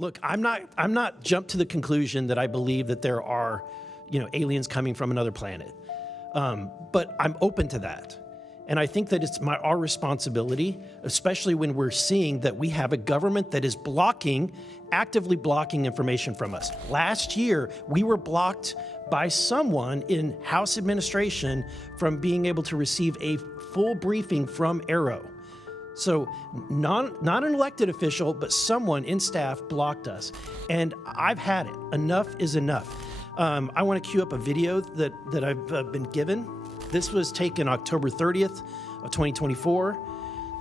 Look, I'm not jumped to the conclusion that I believe that there are, aliens coming from another planet. But I'm open to that. And I think that it's our responsibility, especially when we're seeing that we have a government that is actively blocking information from us. Last year, we were blocked by someone in House administration from being able to receive a full briefing from Arrow. So not an elected official, but someone in staff blocked us. And I've had it. Enough is enough. I want to cue up a video that I've been given. This was taken October 30th of 2024.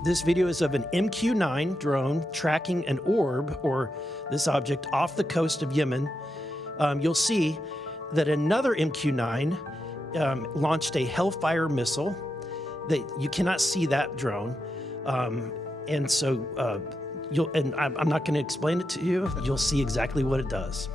This video is of an MQ-9 drone tracking an orb, or this object, off the coast of Yemen. You'll see that another MQ-9 launched a Hellfire Missile. You cannot see that drone. And so I'm not going to explain it to you. You'll see exactly what it does.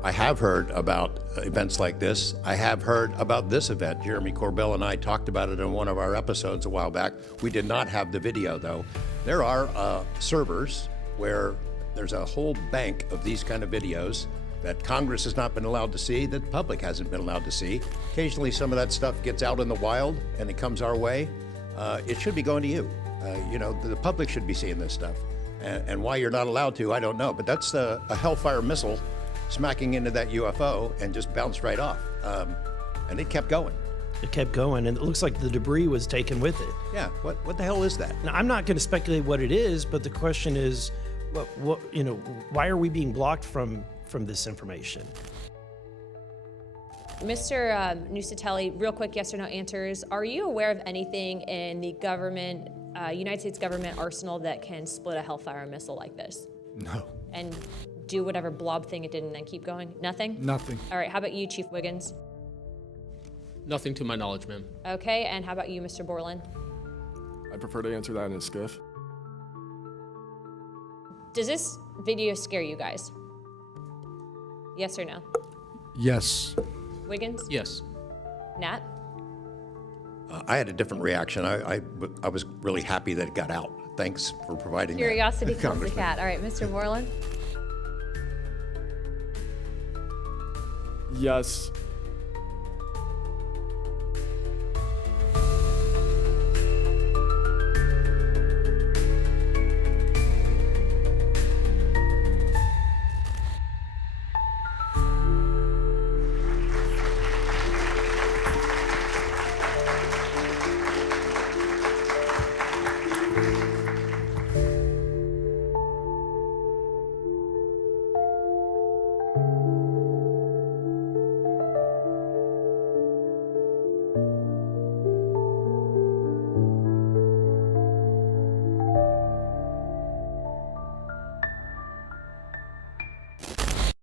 I have heard about events like this. I have heard about this event. Jeremy Corbell and I talked about it in one of our episodes a while back. We did not have the video, though. There are servers where there's a whole bank of these kind of videos that Congress has not been allowed to see, that the public hasn't been allowed to see. Occasionally, some of that stuff gets out in the wild and it comes our way. It should be going to you. The public should be seeing this stuff. And why you're not allowed to, I don't know. But that's a Hellfire Missile smacking into that UFO and just bounced right off. And it kept going. It kept going, and it looks like the debris was taken with it. Yeah, what the hell is that? Now, I'm not going to speculate what it is, but the question is, why are we being blocked from this information? Mr. Nusatelli, real quick yes or no answers. Are you aware of anything in the government, United States government arsenal that can split a Hellfire missile like this? No. And do whatever blob thing it did and then keep going? Nothing? Nothing. All right, how about you, Chief Wiggins? Nothing to my knowledge, ma'am. Okay, and how about you, Mr. Borland? I prefer to answer that in a skiff. Does this video scare you guys? Yes or no? Yes. Wiggins? Yes. Nat? I had a different reaction. I was really happy that it got out. Thanks for providing that. Curiosity kills the Congressman. cat. All right, Mr. Borland? Yes,